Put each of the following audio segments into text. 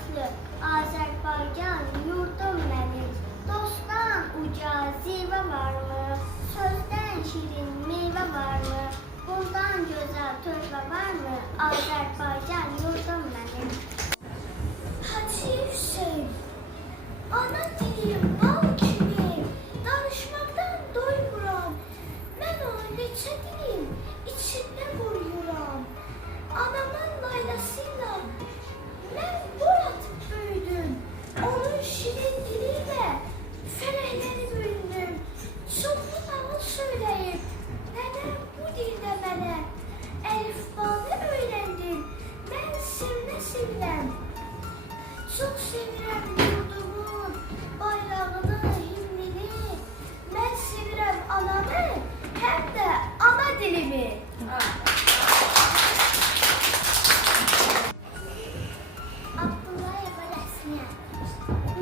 köklü Azərbaycan yurdum mənim. Dostdan uca zirvə varmı? Sözdən şirin meyvə varmı? Bundan gözəl tövbə varmı? Azərbaycan yurdum mənim. Hacı Hüseyin, ana dilim bal kimi, danışmaktan doymuram. Mən onu neçə dilim içində qoruyuram. Anamın laylasıyla mən boyat büyüdüm. Onun şirin diliyle fərəhləri büründüm. Çoxlu nağıl söyləyib, nənəm bu dildə mənə əlifbanı öyrəndim. Mən sevinə-sevinəm. Çok sevirəm yurdumun bayrağını, himnini. Mən sevirəm anamı, həm də ana dilimi. Abdullayeva Rəsmiyə.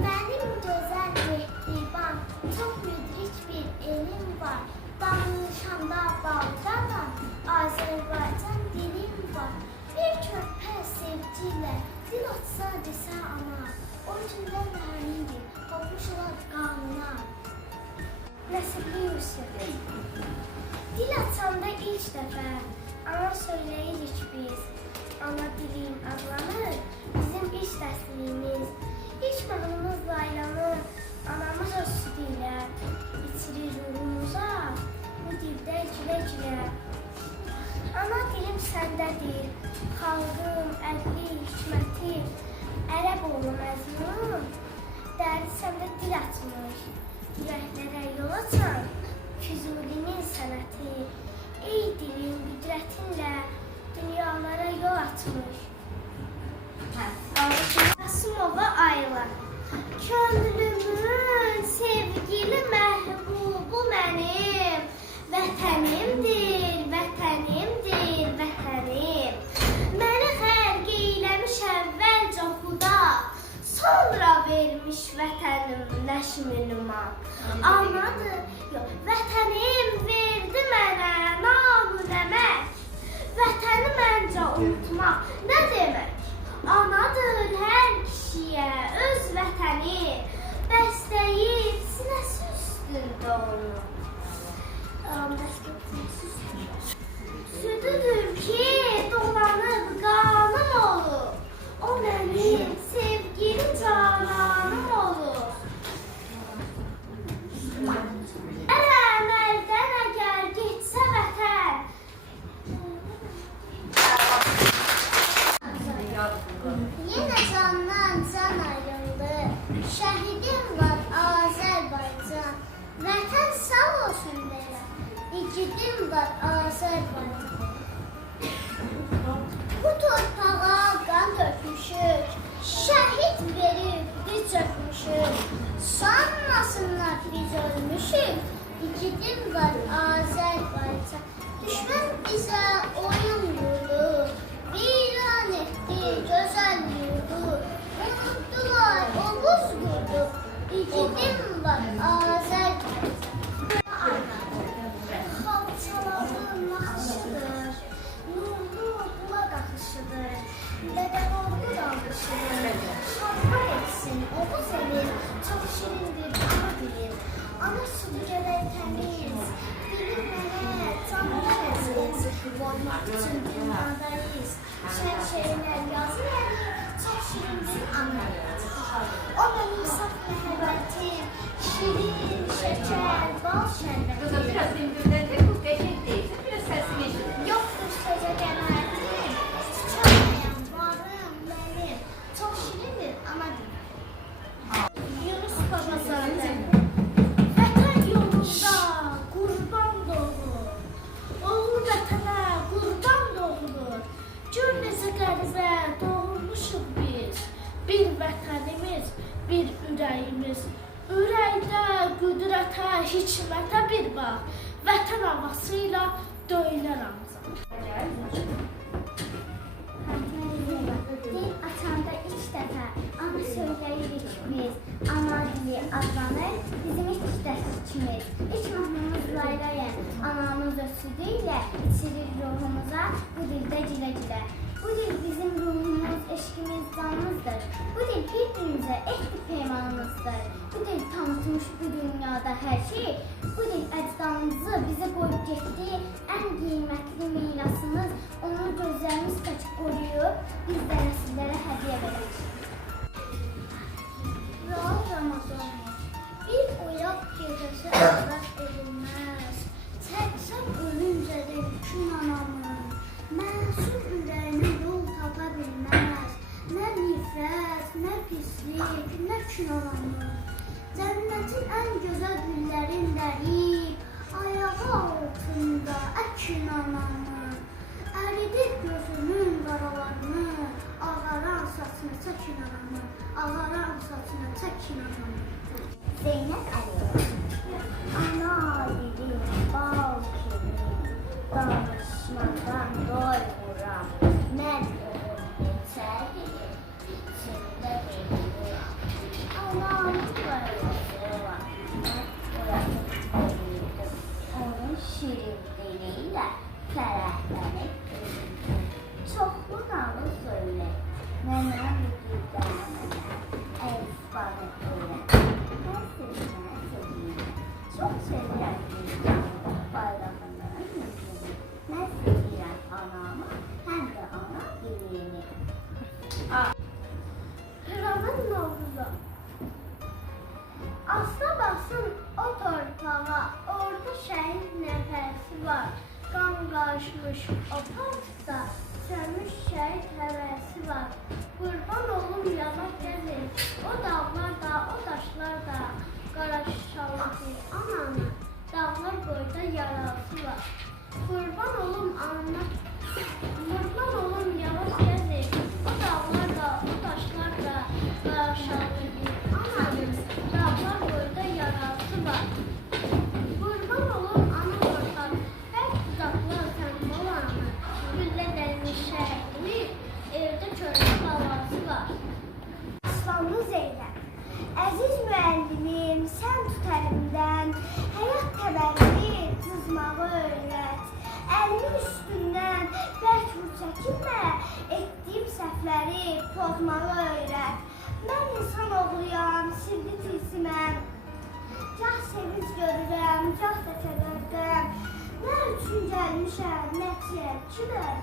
Mənim gözəl mehriban, çox müdrik bir elim var. Danışanda baldadan, Azərbaycan dilim var. Bir körpə sevgiyle dil atsa desə ana, o cümdən həmindir, qovuşular qanuna. Nəsibli Yusuf. Dil açanda ilk dəfə ana söyləyirik biz. Ana dilim adlanır, bizim iş dəsliyimiz. İlk mahnımız laylanır, anamız öz südü ilə içirir ruhumuza, bu dildə gülə-gülə. Ana dilim səndədir, xalqım, ədli, hikməti, ərəb oğlu məzmun, dərdi səndə dil açmış, ürəklərə yol açan, Füzulinin sənəti, ey dilin qüdrətinlə dünyalara yol açmış. Qasımova Ayla. Könlümün sevgili məhbubu mənim, vətənimdir, vətənimdir, vətənim. Məni xərq eyləmiş əvvəlcə xuda, sonra vermiş vətənim nəşminuma. Anadır, yox, vətənim verdi mənə namüləmək. Vətəni məncə unutmaq nə demək? Anadır hər kişiyə öz vətəni, bəstəyib sinəsi üstündə onu. Südüdür ki dolanıb qanım olur, o mənim sevgili cananım olur. Əl-əməldən əgər getsə vətən, yenə candan can ayrıldı, şəhidim var Azərbaycan, vətən sağ olsun deyirəm. İgidim var Azərbaycan. Bu torpağa qan dökmüşük, şəhid verib diz çökmüşük. Sanmasınlar biz ölmüşük, igidim var Azərbaycan. Düşmən bizə oyun yurdu, viran etdi gözəl yurdu. Unutdular Oğuz qurdu, igidim var Azərbaycan. Dede Qorqud almışıdır, şadman etsin, Oğuz emin, çox şirindir ana dilim. Ana südü gərək təmiz, dilim mənə canlı əziz, qoymaq üçün dünyadayız. Şər-şərlər yazır əli, çox şirindir ana dilim. O mənim saf məhəbbətim, şirin, şəkər, bal şərbətim. Biraz dindirdi, bu qəşəng deyilsə, biraz səsini eşidir. Yoxdur sözə qənaətim. Çok şirindir ana dilim. Yunus Babazadə. Vətən yolunda qurban doğulur. Oğul vətənə qurban doğulur. Gör necə qəribə doğulmuşuq biz. Bir vətənimiz, bir ürəyimiz. Ürəkdə qüdrətə, hikmətə bir bax. Vətən havasıyla döyünər ağzım. Dil açanda iç dəfə ana söyləyirik biz. Ana dili adlanır bizim ilk dərsimiz. İlk mahnımız Laylaya, anamız öz südü ilə içirir ruhumuza bu dildə gülə-gülə. Bu dil bizim ruhumuz, eşkimiz, canımızdır. Bu dil bir-birimizə ehdi peymanımızdır. Bu dil tanıtmış bu dünyada hər şey. Bu dil əcdamımızı bizə qoyub getdi. Ən qiymətli mirasımız, onu gözlərimiz tək qoruyub, biz də nəsillərə hədiyyə verək. Rahat Ramazan, bir oyaq gecəsi əvvəl edilməz. Çəksəm ölüncə də yükün anamın, məsum ürəyini yol tapa bilməz. Nə nifrət, nə pislik, nə kün anamın. Cənnətin ən gözəl güllərin dərib, ayağı altında əkin anamın. Əridir gözümün qaralarını, ağaran saçını çəkin anamın, ağaran saçını çəkin anamın. Zeynəb Əliyeva. Ana dilim, bal kimi, danışmadan doymuram. Mən onun neçədir, içində bilmirəm. Anamın qayğısı var, mən oyatıb qoyurdum. Onun şirin dili ilə fərəhlənib büyüdüm. Çoxlu nalı söylə, mənə bu dildə mənə əlifbanı öyrət. Mən sevinə sevinə, çox sevirəm dünyanı, bayrağını, yüzünü. Mən sevirəm anamı, həm də ana dilini. Hıranın Novruzu. Asla basın o torpağa, orada şəhid nəfəsi var. Qan qarışmış o parkda, sönmüş şəhid həvəsi var. Qurban olum yavaş gəzir, o dağlar da, o daşlar da, qara şallıdır ananı, dağlar boyda yarası var. Qurban olum anana, qurban olum yavaş gəzir, o dağlar da, o daşlar da, qara şallıdır ananı, dağlar boyda yarası var. Qurban olum ana torpaq, bəlk uzaqlar sən balanı, güllə dəlmiş şəhidini, evdə körpə balası var. Aslanlı Zeynəb. Əziz müəllimim, sən tut əlimdən, həyat təbərini cızmağı öyrət. Əlimin üstündən bərk vur çəkinmə, etdiyim səhvləri pozmağı öyrət. Mən insan oğluyam, sirli tilsiməm. Gah sevinç görürəm, gah da kədərdən. Nə üçün gəlmişəm, nə çəkilər,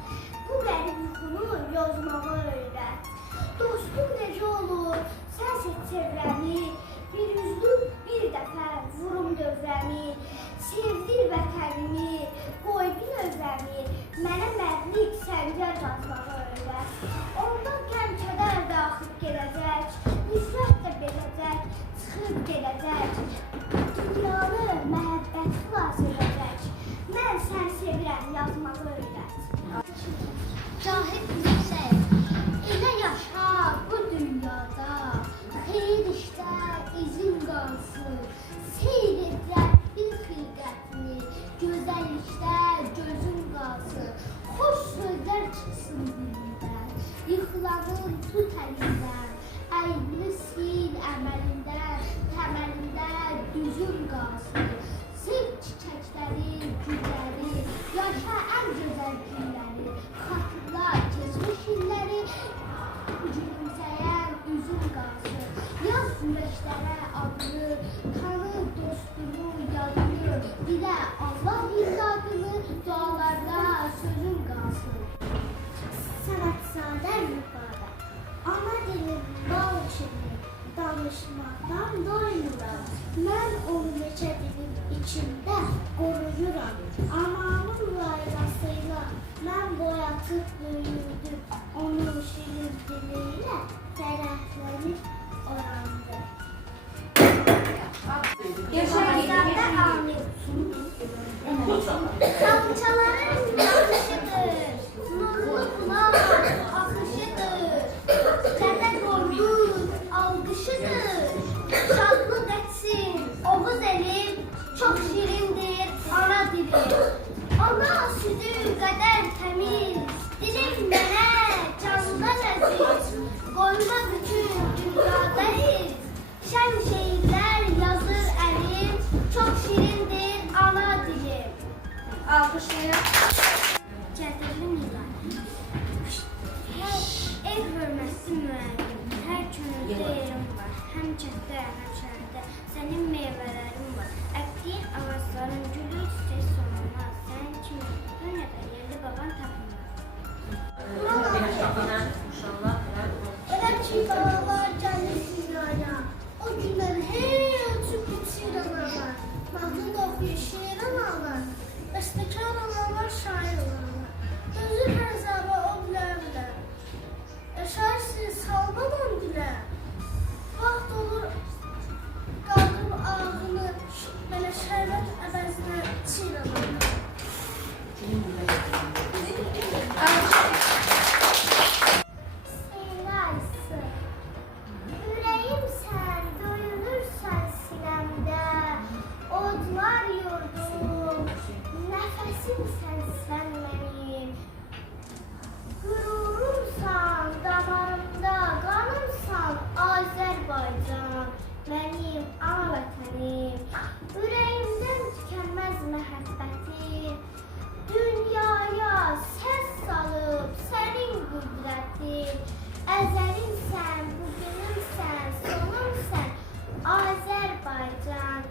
bu qərib yuxunu yozmağı öyrət. Dostum necə olur, sən seç çevrəni, bir üzlü bir dəfə vurum dövrəmi. Sevdir vətənimi, qoy bil övrəmi, mənə mərdlik səngər qazmağı öyrət. Ondan qəm kədər də axıb gedəcək, nifrət də beləcək, çıxıb gedəcək. Dünyanı məhəbbət xilas edəcək, mən sən sevirəm yazmağı öyrət. Cahid Yüksək, elə yaşa bu dünyada, xeyir işdə izin qalsın, seyr et Rəbbin xilqətini, gözəllikdə gözün qalsın, xoş sözlər çıxsın dilindən, yıxılanın tut əlindən, əybini sil əməlindən, təməlində düzün qalsın, sev çiçəkləri, gülləri, yaşa ən gözəl günləri, xatırla keçmiş illəri, gülümsəyən üzün qalsın, yaz güneşlərə adını, tanı dostunu, yadını, bilə Allah imdadını, dualarda sözün qalsın. Sənətzadə yuxarı, ana dilim bal kimi, danışmaqdan doymuram. Mən onu neçə dilim içində qoruyuram. Anamın laylasıyla mən boyatıb böyüdüm. Onun şirin diliyle fərəhlənib oyandım. Şahzadə Amir. Salçaların yanışıdır, nurlu bulaq akışıdır, Dədə Qorqud alqışıdır, şadlıq etsin Oğuz elim, çox şirindir ana dilim. Ana südü qədər təmiz, dilim mənə candan əziz, qoyma Alkışlayın. Qədirli Nilay. Ev hörmətli müəllim, hər könüldə yerim var. Həm kənddə, həm şəhərdə sənin meyvələrin var. Əkdiyin ağacların gülü çiçək solmaz. Sənin kimi dünyada yerli baban tapılmaz. Elə ki dağlar gəlir dünyaya, o günlər hey uçub bitir analar. Mahnı oxuyur şiir analar, bəstəkar analar, şair analar. Özü hər zəbə o bilər. Yaşarsınız salmadan dilə. Vaxt olur qaldırıb ağını, belə şərbət əvəzinə çiğ analar. Seyraysı, ürəyim sən, doyulursan sinəmdə. Odlar yurdum, nəfəsimsən sən mənim. Qürurumsan damarımda, qanımsan Azərbaycan, mənim ana vətənim. Ürəyimdən tükənməz məhəbbətim, dünyaya səs salıb sənin qüdrətin. Əzəlimsən, bugünümsən, sonumsən Azərbaycan,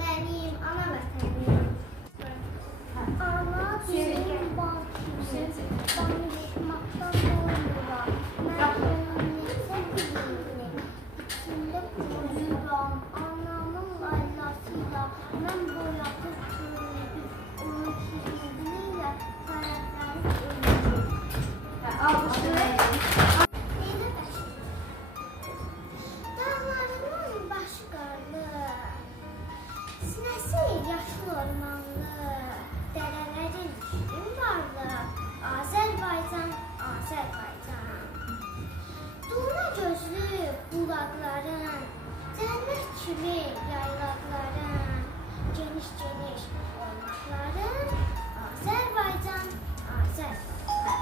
mənim ana vətənim. Ana dilim bakım, danışmaqdan doymuram. Mən onun necə bilirim, içində quruyuram. Anamın laylasıyla mən boyatıb görürdüm. Onun şirinliğiyle tərəfləri ölürüm. Alkışlayın. Neylə bəşir? Dağlarının başı qarlı, sinəsi yaşıl ormanlı, dərələrin şirin varlı, Azərbaycan, Azərbaycan. Durna gözlü bulaqların, cənnət kimi yaylaqların, geniş ormanların, Azərbaycan, Azərbaycan.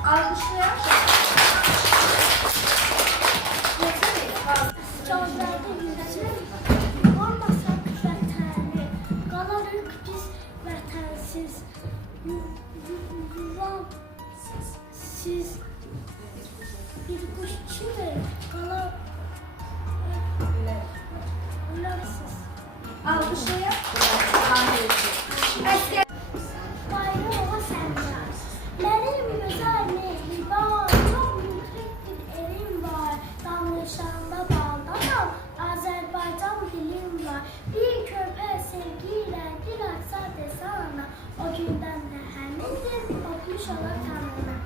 Alkışlayın. Gözlərdə yüzüm, olmasaq vətənli, qalarıq biz vətənsiz. Yuvam siz bir quş kimi qalarsınız. Alkışlayın. Əskər. Bayram ola səndən, mənim gözəl mehriban, çox müdrik bir evim var. Danışanda baldanam, Azərbaycan dilim var. Bir körpə sevgi ilə dil açsa desə ana, o gündən də həmindir, otmuş olar tanrına.